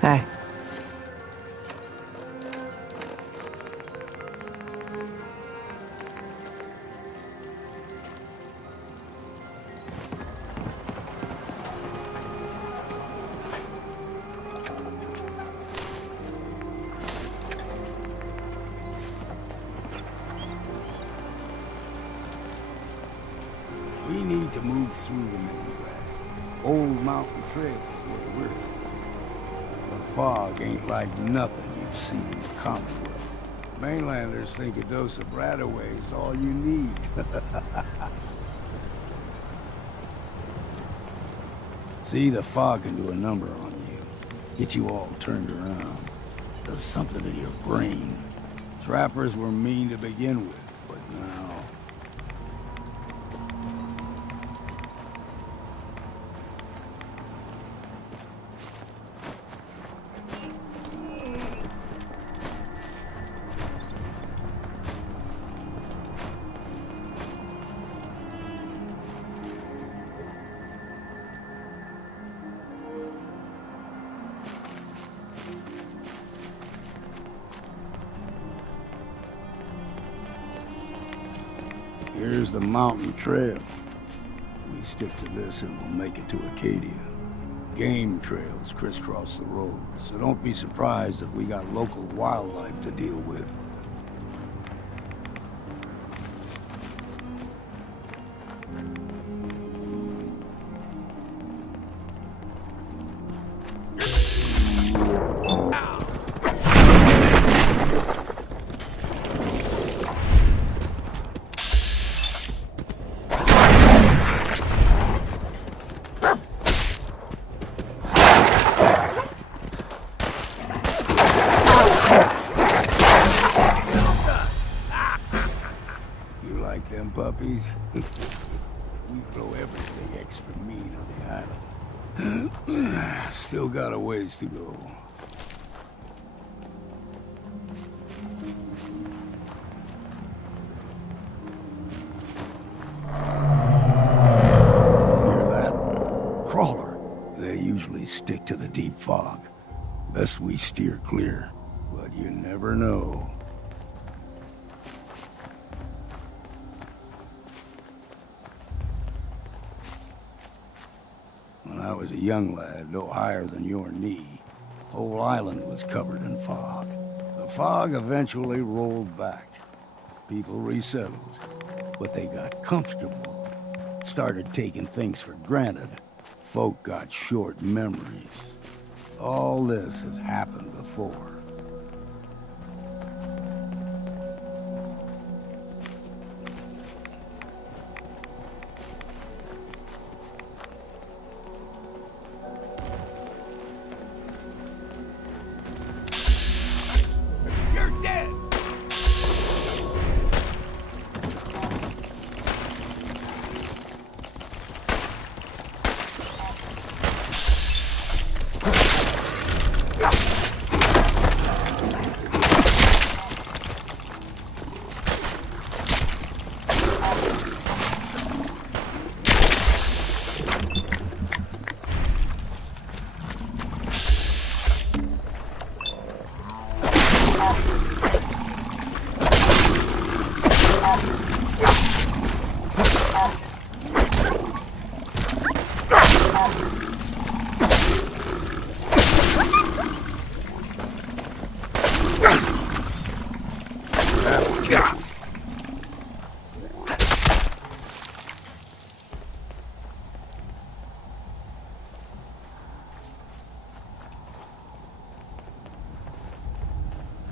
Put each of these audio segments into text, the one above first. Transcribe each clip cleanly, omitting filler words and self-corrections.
Hey. We need to move through the main drag. Old Mountain Trail is where we're at. The fog ain't like nothing you've seen in the Commonwealth. Mainlanders think a dose of Radaway is all you need. See, the fog can do a number on you. Get you all turned around. Does something to your brain. Trappers were mean to begin with, but now... Here's the mountain trail. We stick to this and we'll make it to Acadia. Game trails crisscross the road, so don't be surprised if we got local wildlife to deal with. Puppies. We throw everything extra mean on the island. Still got a ways to go. Hear that? Crawler. They usually stick to the deep fog. Best we steer clear, but you never know. When I was a young lad, no higher than your knee, the whole island was covered in fog. The fog eventually rolled back. People resettled, but they got comfortable. Started taking things for granted. Folk got short memories. All this has happened before.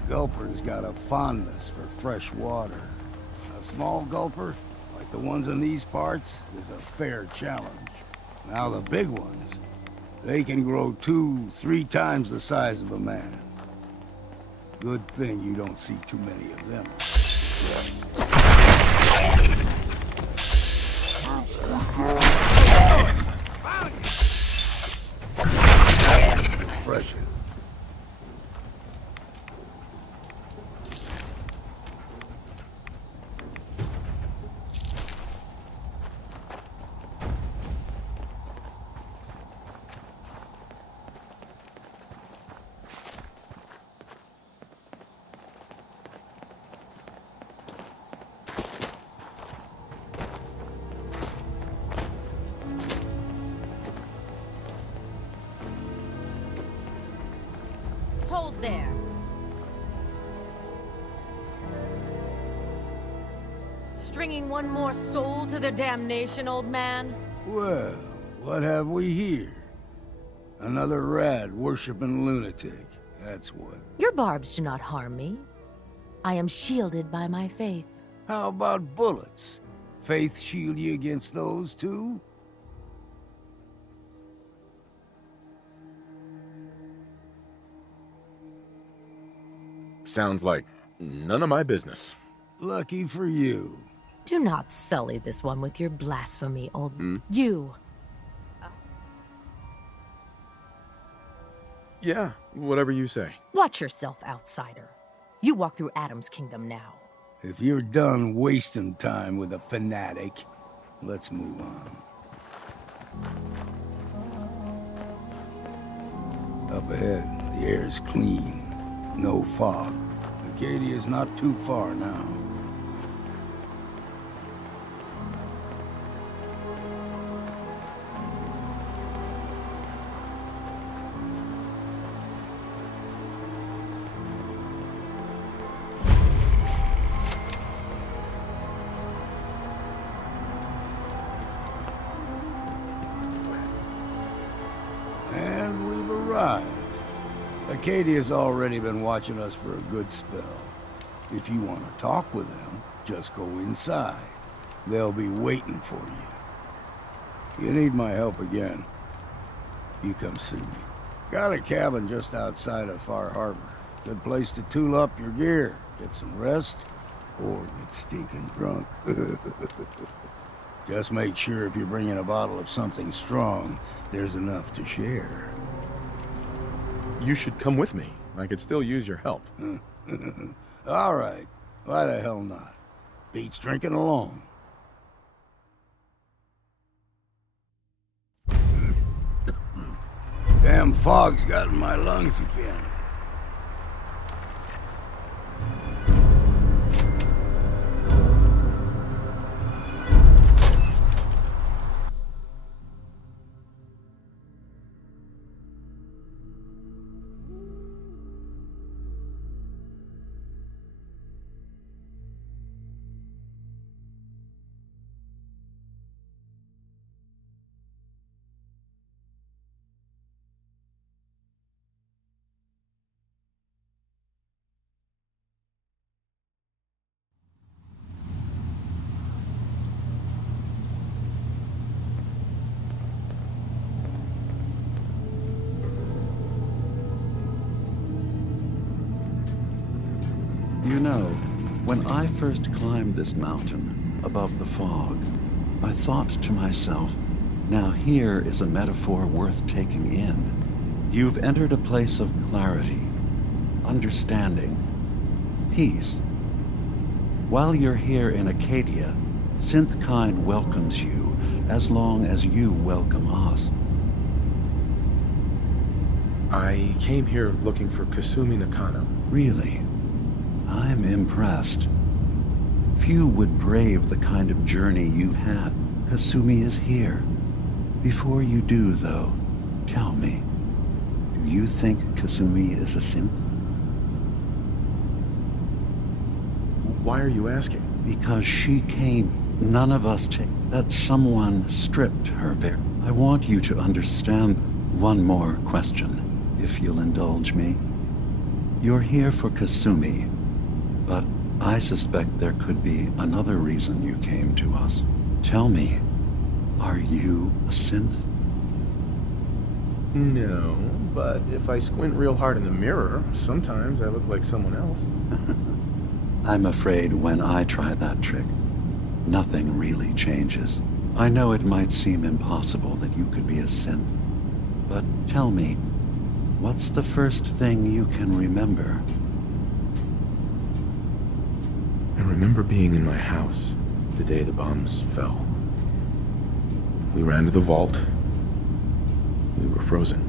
Gulper's got a fondness for fresh water. A small gulper, like the ones in these parts, is a fair challenge. Now the big ones, they can grow 2-3 times the size of a man. Good thing you don't see too many of them. Refreshing. Hold there. Stringing one more soul to their damnation, old man? Well, what have we here? Another rad-worshipping lunatic, that's what. Your barbs do not harm me. I am shielded by my faith. How about bullets? Faith shield you against those, too? Sounds like none of my business. Lucky for you. Do not sully this one with your blasphemy, old... You! Yeah, whatever you say. Watch yourself, outsider. You walk through Adam's kingdom now. If you're done wasting time with a fanatic, let's move on. Up ahead, the air's clean. No fog. Acadia's not too far now. And we've arrived. Acadia's already been watching us for a good spell. If you want to talk with them, just go inside. They'll be waiting for you. You need my help again, you come see me. Got a cabin just outside of Far Harbor. Good place to tool up your gear, get some rest, or get stinking drunk. Just make sure if you're bringing a bottle of something strong, there's enough to share. You should come with me. I could still use your help. All right. Why the hell not? Beats drinking alone. Damn fog's got in my lungs again. You know, when I first climbed this mountain above the fog, I thought to myself, now here is a metaphor worth taking in. You've entered a place of clarity, understanding, peace. While you're here in Acadia, Synthkind welcomes you as long as you welcome us. I came here looking for Kasumi Nakano. Really? I'm impressed. Few would brave the kind of journey you've had. Kasumi is here. Before you do, though, tell me, do you think Kasumi is a synth? Why are you asking? Because she came. None of us that someone stripped her there. I want you to understand one more question, if you'll indulge me. You're here for Kasumi, but I suspect there could be another reason you came to us. Tell me, are you a synth? No, but if I squint real hard in the mirror, sometimes I look like someone else. I'm afraid when I try that trick, nothing really changes. I know it might seem impossible that you could be a synth, but tell me, what's the first thing you can remember? I remember being in my house the day the bombs fell. We ran to the vault. We were frozen.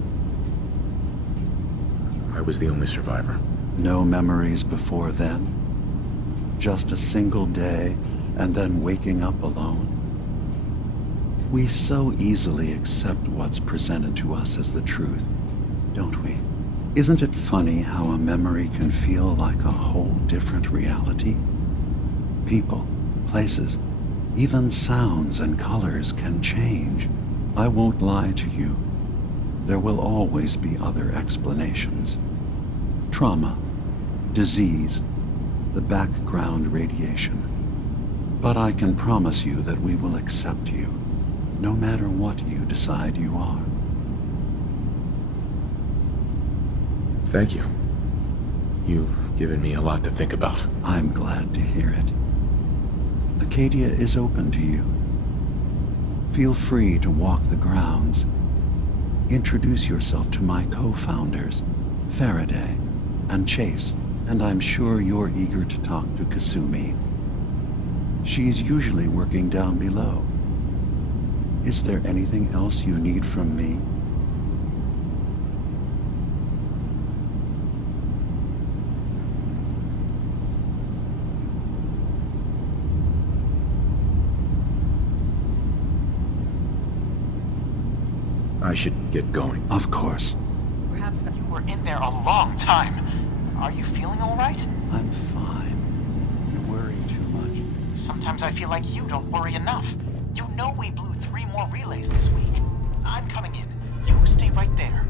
I was the only survivor. No memories before then? Just a single day, and then waking up alone? We so easily accept what's presented to us as the truth, don't we? Isn't it funny how a memory can feel like a whole different reality? People, places, even sounds and colors can change. I won't lie to you. There will always be other explanations. Trauma, disease, the background radiation. But I can promise you that we will accept you, no matter what you decide you are. Thank you. You've given me a lot to think about. I'm glad to hear it. Acadia is open to you. Feel free to walk the grounds. Introduce yourself to my co-founders, Faraday and Chase, and I'm sure you're eager to talk to Kasumi. She's usually working down below. Is there anything else you need from me? I should get going. Of course. Perhaps You were in there a long time. Are you feeling all right? I'm fine. You worry too much. Sometimes I feel like you don't worry enough. You know we blew 3 more relays this week. I'm coming in. You stay right there.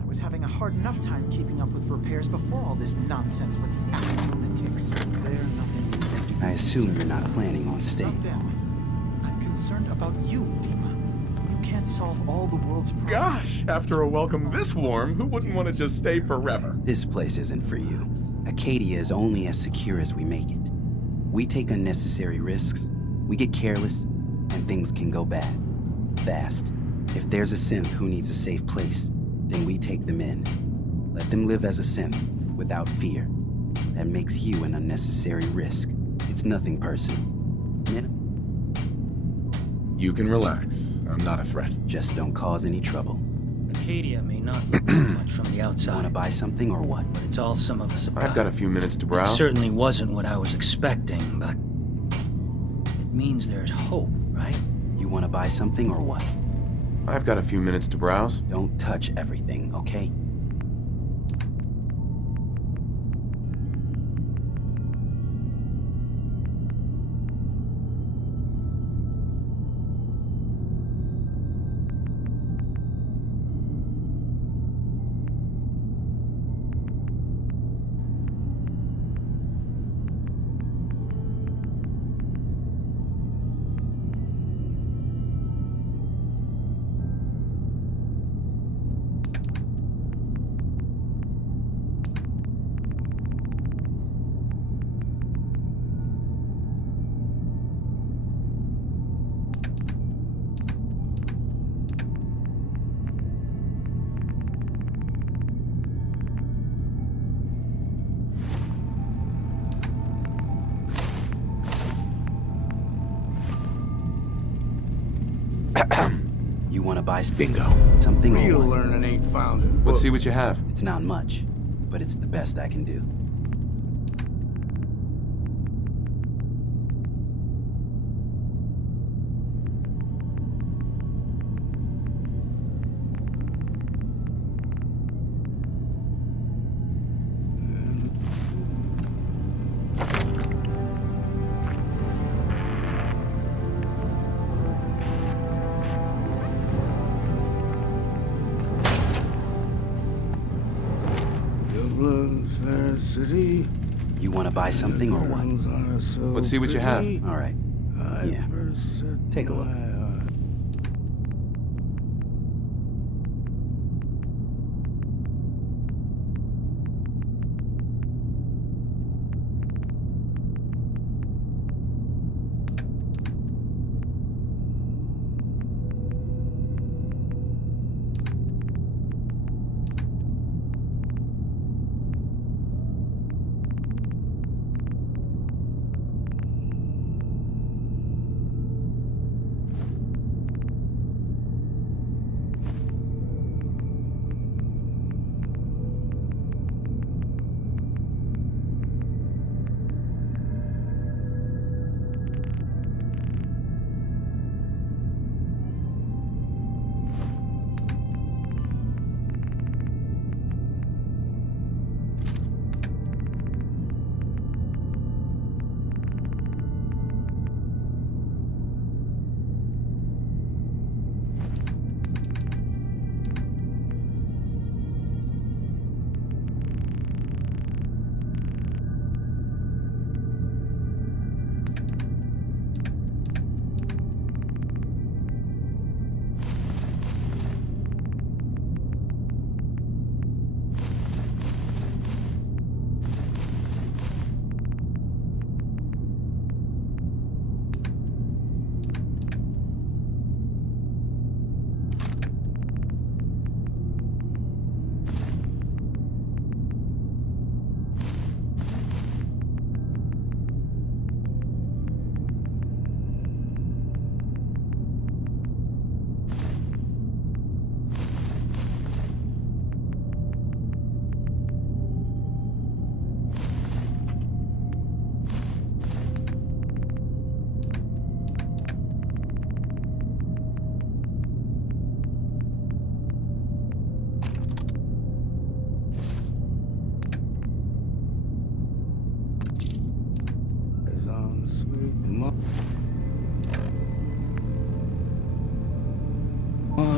I was having a hard enough time keeping up with repairs before all this nonsense with the active lunatics. They're nothing. I assume you're not planning on It's staying. not them. I'm concerned about you, Dima. You can't solve all the world's problems. Gosh, after a welcome this warm, who wouldn't want to just stay forever? This place isn't for you. Acadia is only as secure as we make it. We take unnecessary risks, we get careless, and things can go bad. Fast. If there's a synth who needs a safe place, then we take them in. Let them live as a synth, without fear. That makes you an unnecessary risk. It's nothing personal. You know? You can relax. I'm not a threat. Just don't cause any trouble. Acadia may not look much from the You outside, wanna buy something or what? but it's all some of us about. I've got a few minutes to It browse. certainly wasn't what I was expecting, but it means there's hope, right? You wanna buy something or what? I've got a few minutes to browse. Don't touch everything, okay? You wanna buy Bingo. something or Real what? learning ain't found in Let's books. see what you have. It's not much, but it's the best I can do. City. You wanna buy something or what? Let's see what you have. All right. Yeah. Take a look.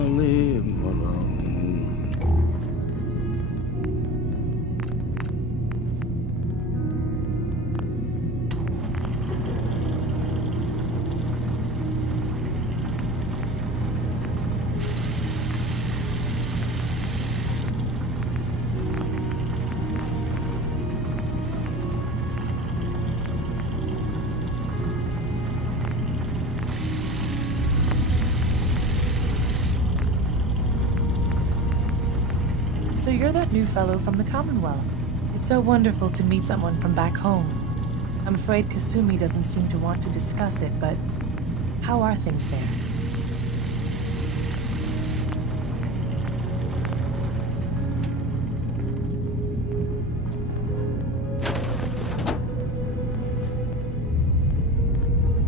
leave him alone. So you're that new fellow from the Commonwealth. It's so wonderful to meet someone from back home. I'm afraid Kasumi doesn't seem to want to discuss it, but how are things there?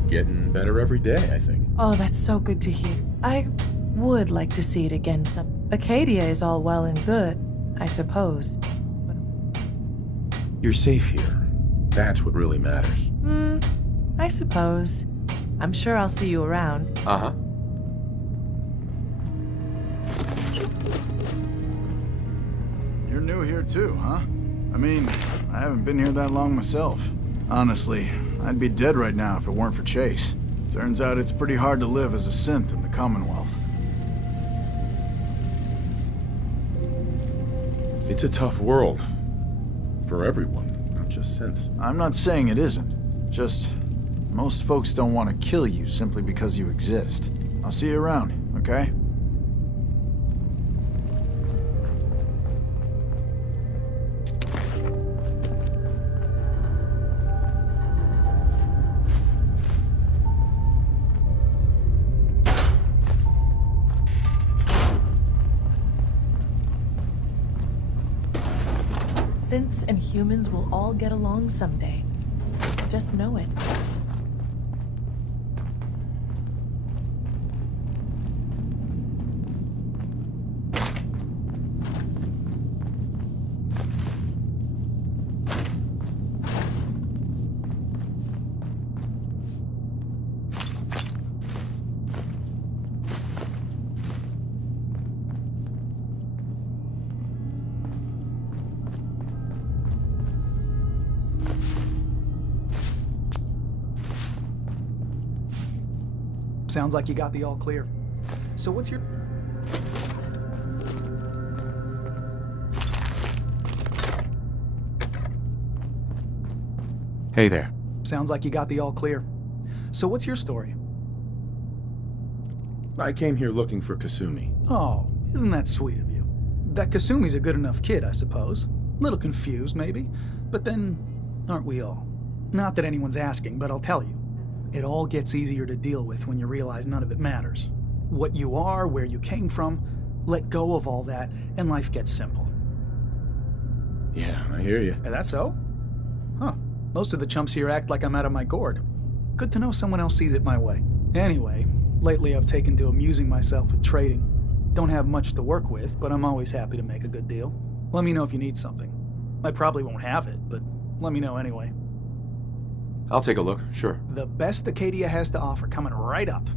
Getting better every day, I think. Oh, that's so good to hear. I would like to see it again some. Acadia is all well and good, I suppose. You're safe here. That's what really matters. I suppose. I'm sure I'll see you around. Uh-huh. You're new here too, huh? I mean, I haven't been here that long myself. Honestly, I'd be dead right now if it weren't for Chase. Turns out it's pretty hard to live as a synth in the Commonwealth. It's a tough world. For everyone, not just synths. I'm not saying it isn't. Just, most folks don't want to kill you simply because you exist. I'll see you around, okay? Synths and humans will all get along someday. Just know it. Sounds like you got the all clear. So what's your... Hey there. Sounds like you got the all clear. So what's your story? I came here looking for Kasumi. Oh, isn't that sweet of you? That Kasumi's a good enough kid, I suppose. Little confused, maybe. But then, aren't we all? Not that anyone's asking, but I'll tell you. It all gets easier to deal with when you realize none of it matters. What you are, where you came from, let go of all that, and life gets simple. Yeah, I hear you. Is that so? Huh. Most of the chumps here act like I'm out of my gourd. Good to know someone else sees it my way. Anyway, lately I've taken to amusing myself with trading. Don't have much to work with, but I'm always happy to make a good deal. Let me know if you need something. I probably won't have it, but let me know anyway. I'll take a look, sure. The best Acadia has to offer coming right up.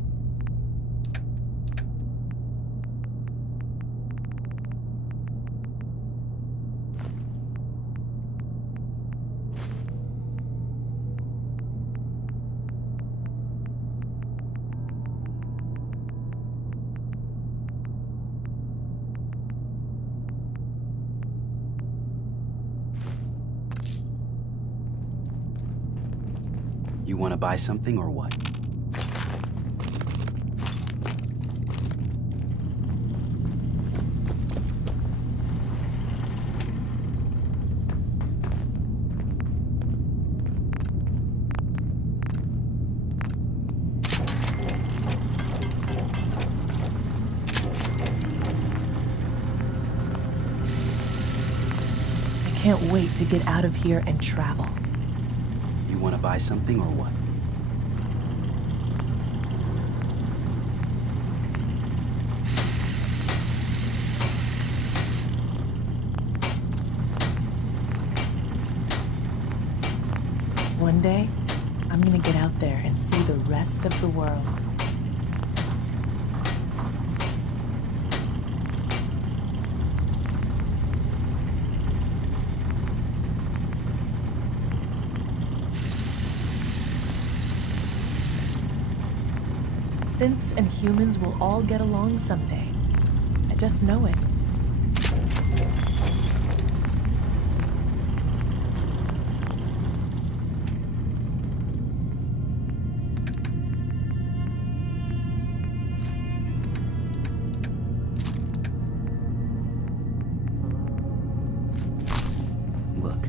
You want to buy something or what? I can't wait to get out of here and travel. You want to buy something or what? One day, I'm gonna get out there and see the rest of the world. Synths and humans will all get along someday. I just know it. Look.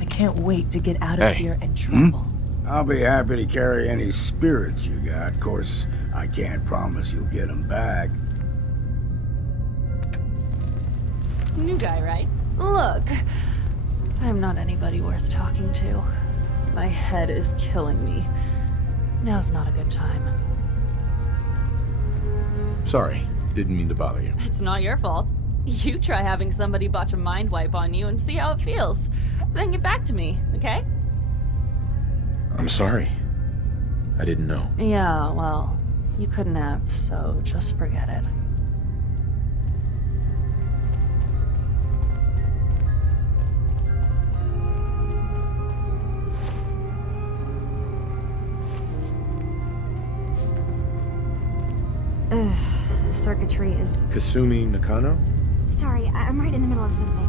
I can't wait to get out of here and travel. I'll be happy to carry any spirits you got. Of course, I can't promise you'll get them back. New guy, right? Look, I'm not anybody worth talking to. My head is killing me. Now's not a good time. Sorry, didn't mean to bother you. It's not your fault. You try having somebody botch a mind wipe on you and see how it feels. Then get back to me, okay? I'm sorry. I didn't know. Yeah, well, you couldn't have, so just forget it. Circuitry is... Kasumi Nakano? Sorry, I'm right in the middle of something.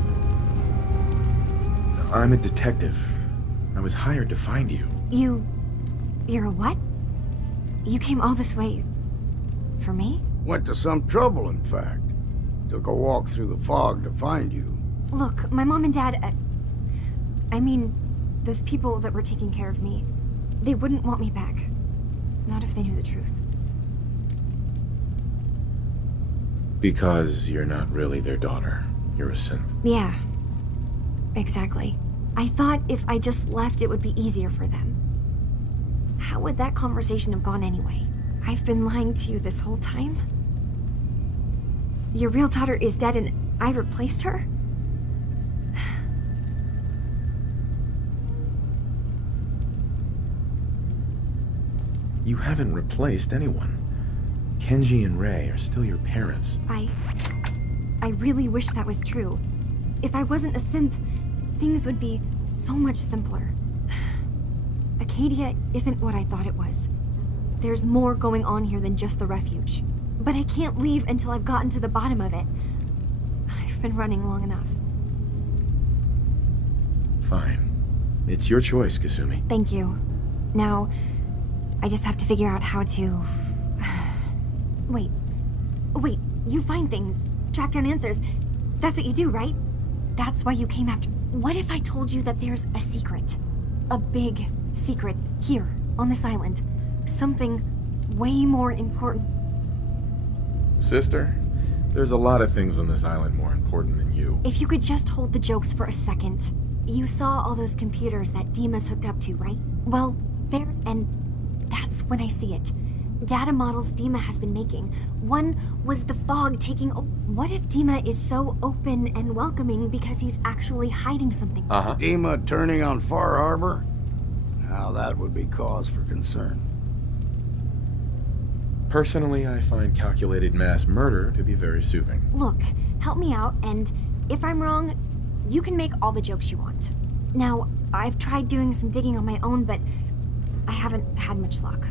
I'm a detective. I was hired to find you. You're a what? You came all this way... for me? Went to some trouble, in fact. Took a walk through the fog to find you. Look, my mom and dad... I mean, those people that were taking care of me, they wouldn't want me back. Not if they knew the truth. Because you're not really their daughter. You're a synth. Yeah. Exactly. I thought if I just left, it would be easier for them. How would that conversation have gone anyway? I've been lying to you this whole time? Your real daughter is dead and I replaced her? You haven't replaced anyone. Kenji and Rei are still your parents. I really wish that was true. If I wasn't a synth, things would be so much simpler. Acadia isn't what I thought it was. There's more going on here than just the refuge. But I can't leave until I've gotten to the bottom of it. I've been running long enough. Fine. It's your choice, Kasumi. Thank you. Now, I just have to figure out how to... Wait, you find things, track down answers. That's what you do, right? That's why you came after... What if I told you that there's a secret? A big secret here, on this island. Something way more important. Sister, there's a lot of things on this island more important than you. If you could just hold the jokes for a second. You saw all those computers that Dima's hooked up to, right? Well, there, and that's when I see it. Data models Dima has been making. One was the fog taking... What if Dima is so open and welcoming because he's actually hiding something? Dima turning on Far Harbor? Now that would be cause for concern. Personally, I find calculated mass murder to be very soothing. Look, help me out, and if I'm wrong, you can make all the jokes you want. Now, I've tried doing some digging on my own, but I haven't had much luck.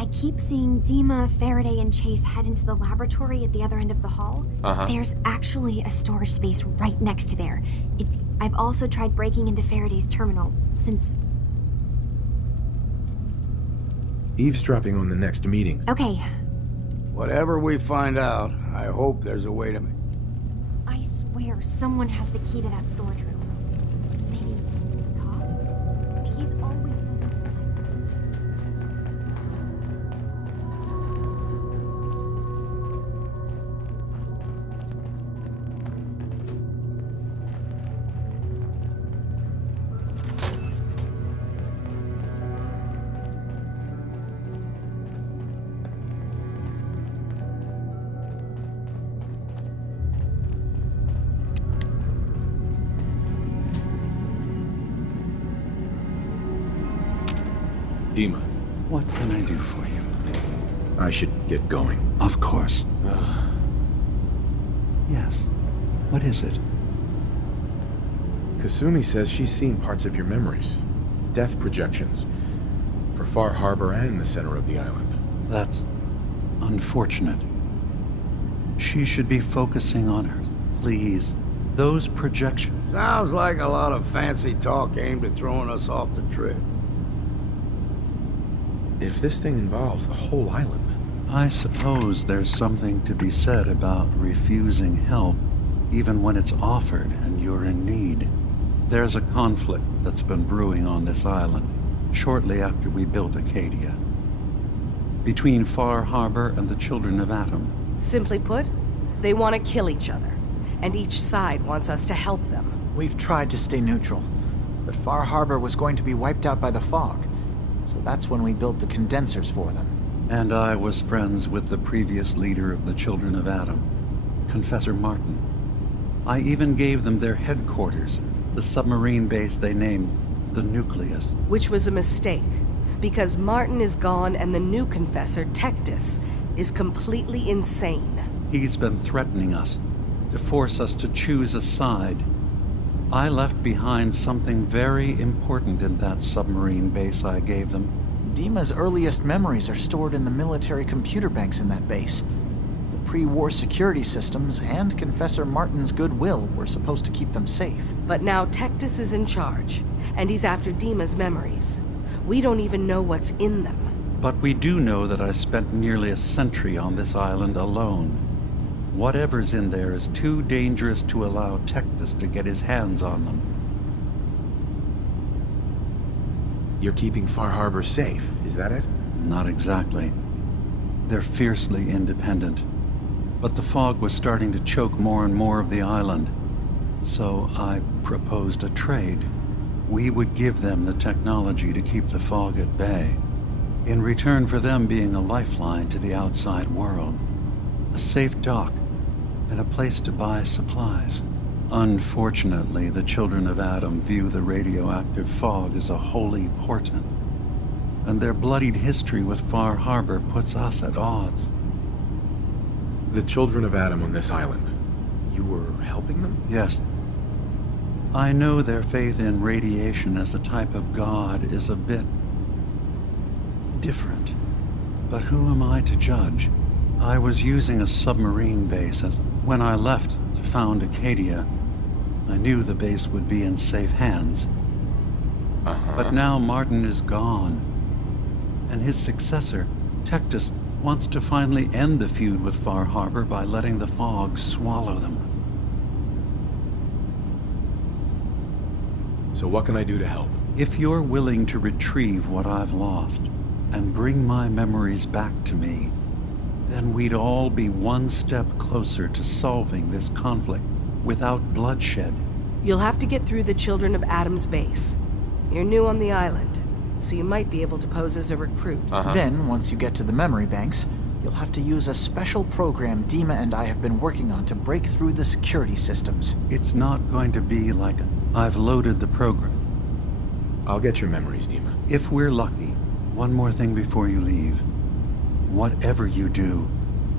I keep seeing Dima, Faraday, and Chase head into the laboratory at the other end of the hall. There's actually a storage space right next to there. I've also tried breaking into Faraday's terminal, since... Eavesdropping on the next meetings. Okay. Whatever we find out, I hope there's a way to... I swear someone has the key to that storage room. Maybe the cop? He's always moving supplies. Dima. What can I do for you? I should get going. Of course. Yes. What is it? Kasumi says she's seen parts of your memories. Death projections. For Far Harbor and the center of the island. That's unfortunate. She should be focusing on her. Please. Those projections. Sounds like a lot of fancy talk aimed at throwing us off the trip. If this thing involves the whole island... I suppose there's something to be said about refusing help, even when it's offered and you're in need. There's a conflict that's been brewing on this island, shortly after we built Acadia. Between Far Harbor and the Children of Atom. Simply put, they want to kill each other, and each side wants us to help them. We've tried to stay neutral, but Far Harbor was going to be wiped out by the fog, so that's when we built the condensers for them. And I was friends with the previous leader of the Children of Atom, Confessor Martin. I even gave them their headquarters, the submarine base they named the Nucleus. Which was a mistake, because Martin is gone and the new Confessor, Tectus, is completely insane. He's been threatening us, to force us to choose a side. I left behind something very important in that submarine base I gave them. Dima's earliest memories are stored in the military computer banks in that base. The pre-war security systems and Confessor Martin's goodwill were supposed to keep them safe. But now Tectus is in charge, and he's after Dima's memories. We don't even know what's in them. But we do know that I spent nearly a century on this island alone. Whatever's in there is too dangerous to allow Tectus to get his hands on them. You're keeping Far Harbor safe, is that it? Not exactly. They're fiercely independent. But the fog was starting to choke more and more of the island. So I proposed a trade. We would give them the technology to keep the fog at bay, in return for them being a lifeline to the outside world. A safe dock, and a place to buy supplies. Unfortunately, the Children of Atom view the radioactive fog as a holy portent, and their bloodied history with Far Harbor puts us at odds. The Children of Atom on this island. You were helping them? Yes. I know their faith in radiation as a type of god is a bit different, but who am I to judge? I was using a submarine base as when I left to found Acadia. I knew the base would be in safe hands. But now Martin is gone, and his successor, Tectus, wants to finally end the feud with Far Harbor by letting the fog swallow them. So what can I do to help? If you're willing to retrieve what I've lost and bring my memories back to me, then we'd all be one step closer to solving this conflict without bloodshed. You'll have to get through the Children of Atom's base. You're new on the island, so you might be able to pose as a recruit. Then, once you get to the memory banks, you'll have to use a special program Dima and I have been working on to break through the security systems. It's not going to be like I've loaded the program. I'll get your memories, Dima. If we're lucky, one more thing before you leave. Whatever you do,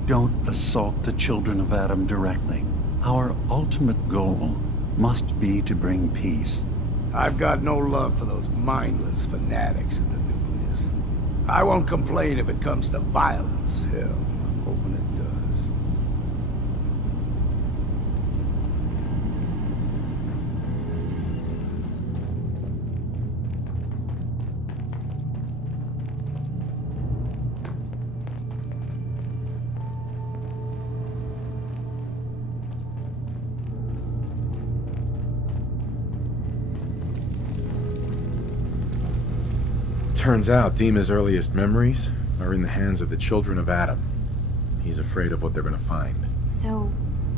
don't assault the Children of Atom directly. Our ultimate goal must be to bring peace. I've got no love for those mindless fanatics at the Nucleus. I won't complain if it comes to violence. Hell, I'm hoping it does. Turns out Dima's earliest memories are in the hands of the Children of Atom. He's afraid of what they're gonna find. So,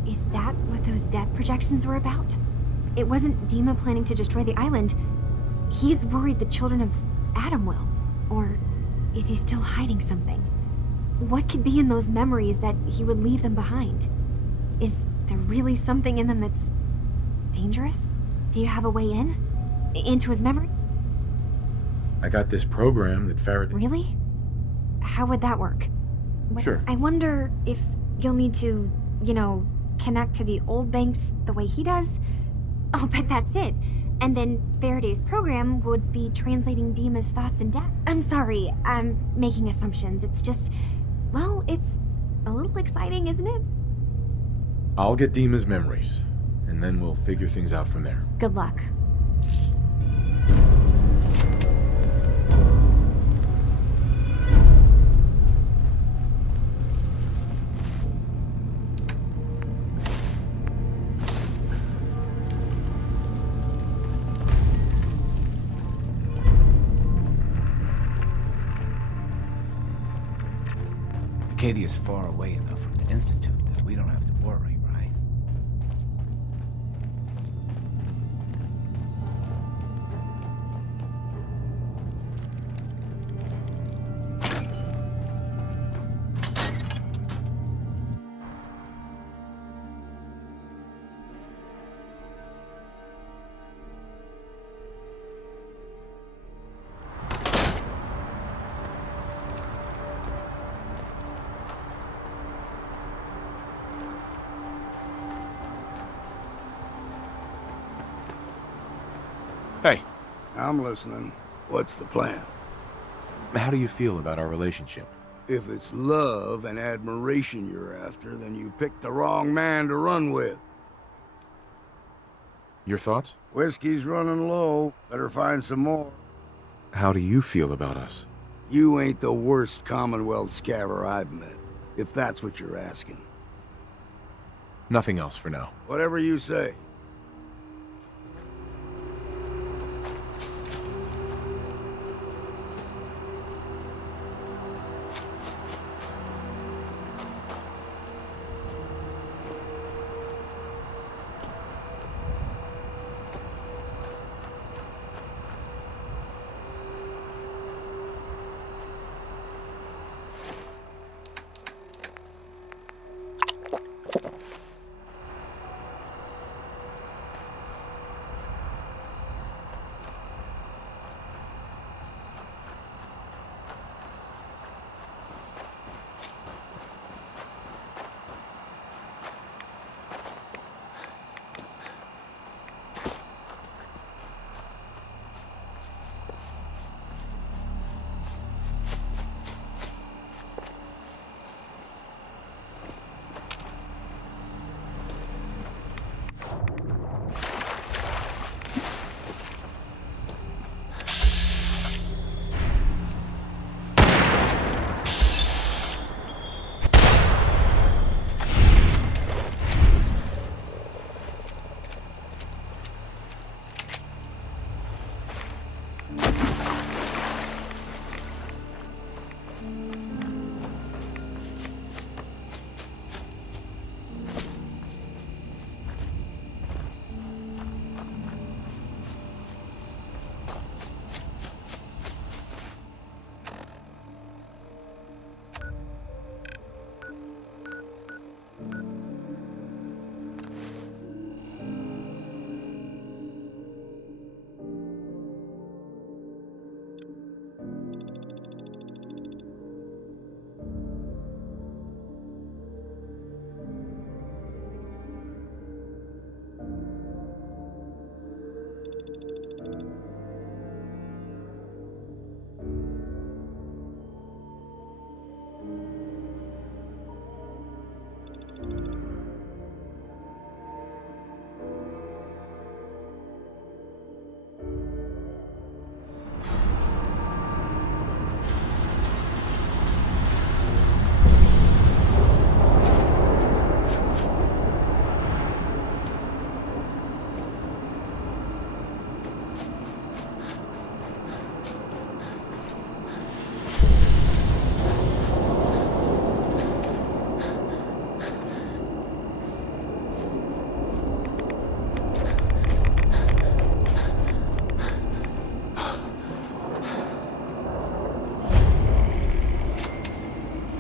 is that what those death projections were about? It wasn't Dima planning to destroy the island. He's worried the Children of Atom will. Or is he still hiding something? What could be in those memories that he would leave them behind? Is there really something in them that's dangerous? Do you have a way in? Into his memory? I got this program that Faraday... Really? How would that work? Sure. I wonder if you'll need to, connect to the old banks the way he does. I'll bet that's it. And then Faraday's program would be translating Dima's thoughts and data. I'm sorry, I'm making assumptions. It's just, well, it's a little exciting, isn't it? I'll get Dima's memories, and then we'll figure things out from there. Good luck. Acadia's far away enough from the Institute that we don't have to worry, right? Hey. I'm listening. What's the plan? How do you feel about our relationship? If it's love and admiration you're after, then you picked the wrong man to run with. Your thoughts? Whiskey's running low. Better find some more. How do you feel about us? You ain't the worst Commonwealth scabber I've met, if that's what you're asking. Nothing else for now. Whatever you say.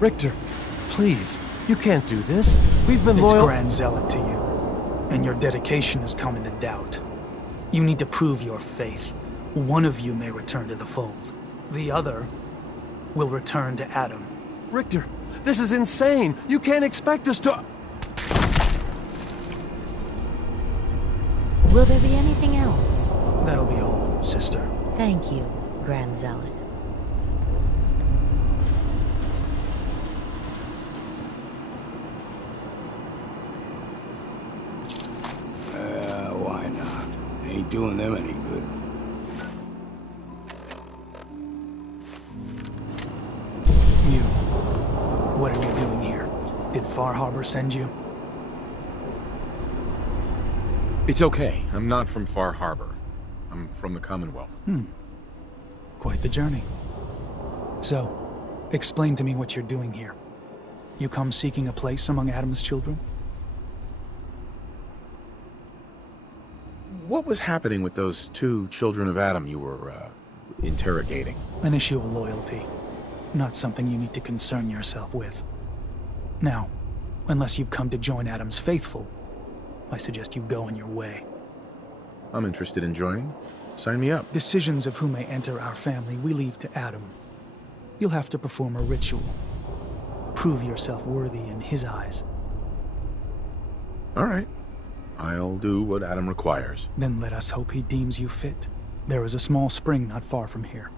Richter, please, you can't do this. We've been It's loyal— Grand Zealot to you, and your dedication has come into doubt. You need to prove your faith. One of you may return to the fold. The other will return to Adam. Richter, this is insane. You can't expect us to— Will there be anything else? That'll be all, sister. Thank you, Grand Zealot. Why not? Ain't doing them any good. You. What are you doing here? Did Far Harbor send you? It's okay. I'm not from Far Harbor. I'm from the Commonwealth. Quite the journey. So, explain to me what you're doing here. You come seeking a place among Adam's children? What was happening with those 2 children of Adam you were, interrogating? An issue of loyalty. Not something you need to concern yourself with. Now, unless you've come to join Adam's faithful, I suggest you go on your way. I'm interested in joining. Sign me up. Decisions of who may enter our family we leave to Adam. You'll have to perform a ritual. Prove yourself worthy in his eyes. All right. I'll do what Adam requires. Then let us hope he deems you fit. There is a small spring not far from here.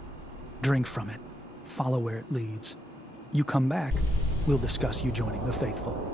Drink from it. Follow where it leads. You come back, we'll discuss you joining the faithful.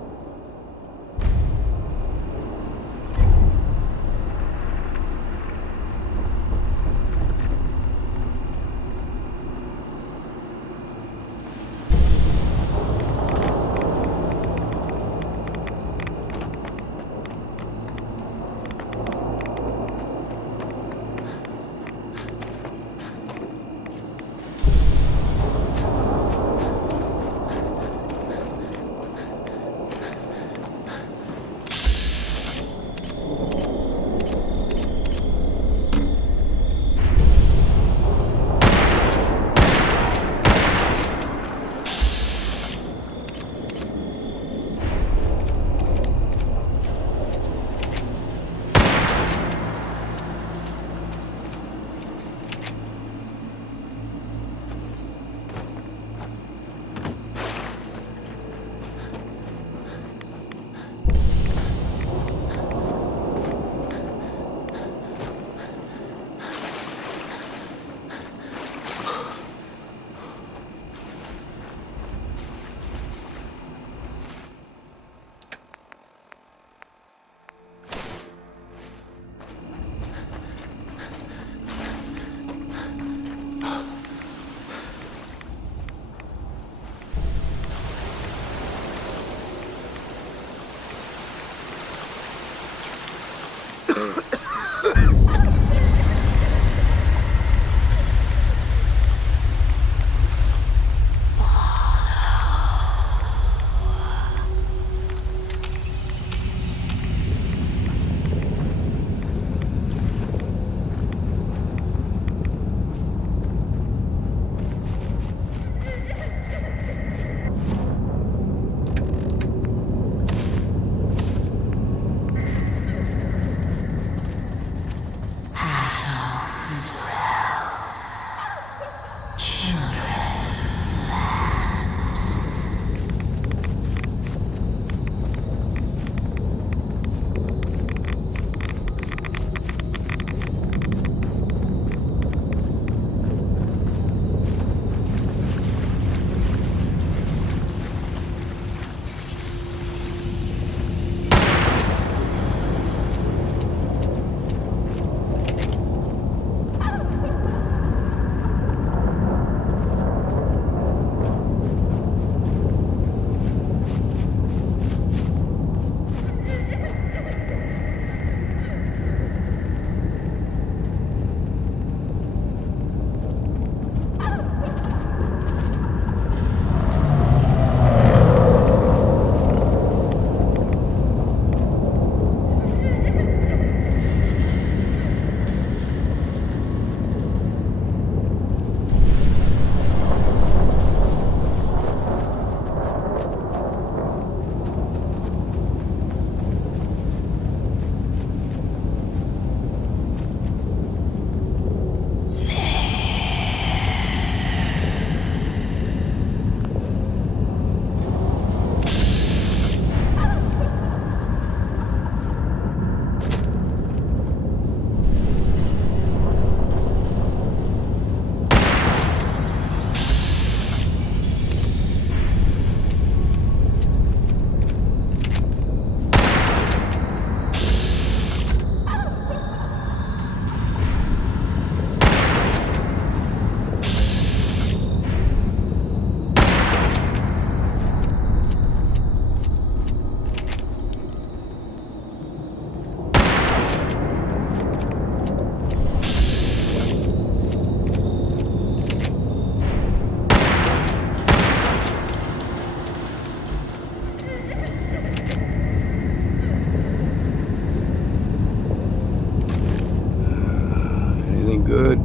Good.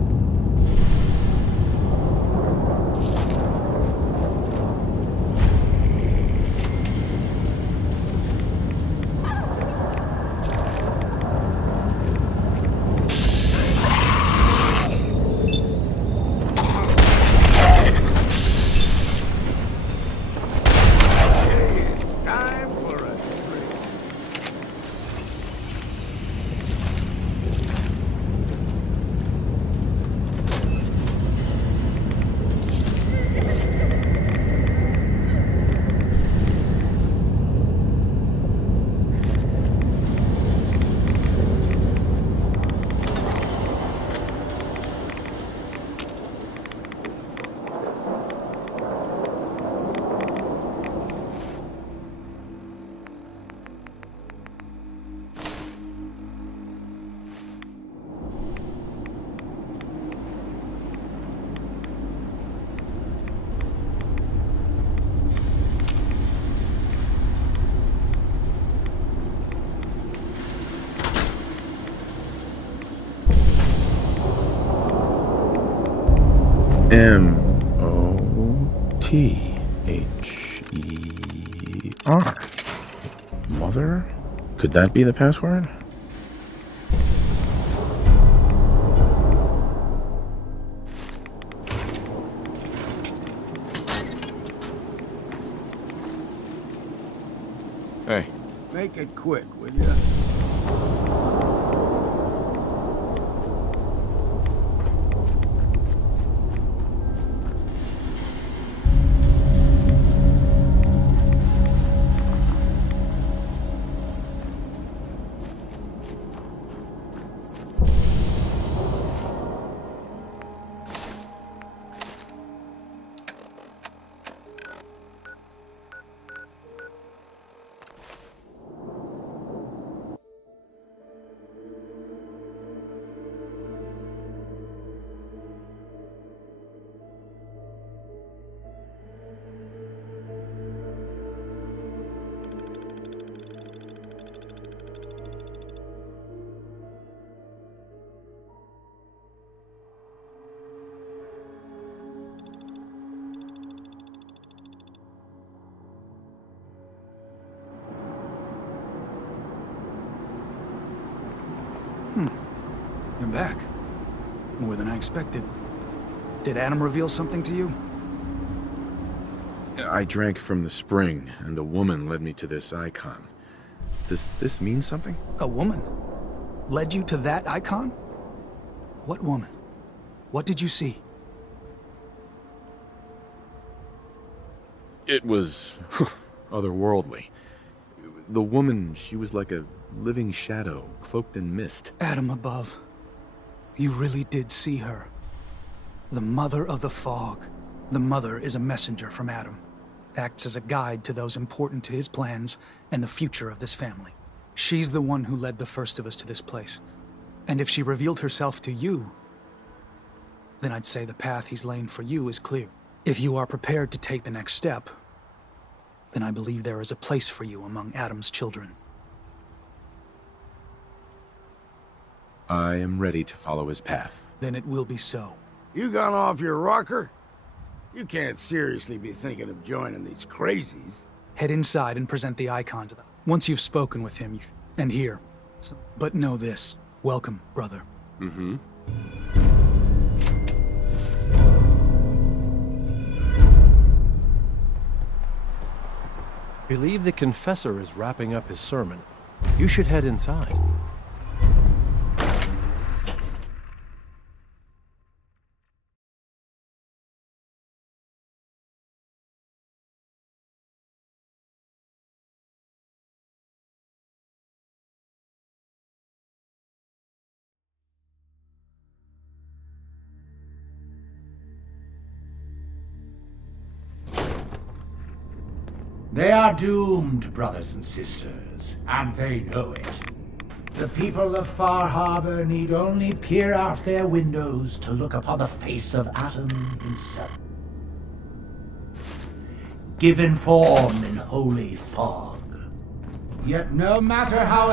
Mother? Mother? Could that be the password? Hey. Make it quick, will ya? You're back. More than I expected. Did Adam reveal something to you? I drank from the spring, and a woman led me to this icon. Does this mean something? A woman? Led you to that icon? What woman? What did you see? It was otherworldly. The woman, she was like a living shadow, cloaked in mist. Adam above. You really did see her. The Mother of the Fog. The Mother is a messenger from Adam. Acts as a guide to those important to his plans and the future of this family. She's the one who led the first of us to this place. And if she revealed herself to you, then I'd say the path he's laying for you is clear. If you are prepared to take the next step, then I believe there is a place for you among Adam's children. I am ready to follow his path. Then it will be so. You gone off your rocker? You can't seriously be thinking of joining these crazies. Head inside and present the icon to them. Once you've spoken with him, and here. But know this. Welcome, brother. Mm-hmm. Believe the confessor is wrapping up his sermon. You should head inside. They are doomed, brothers and sisters, and they know it. The people of Far Harbor need only peer out their windows to look upon the face of Adam himself, given form in holy fog. Yet no matter how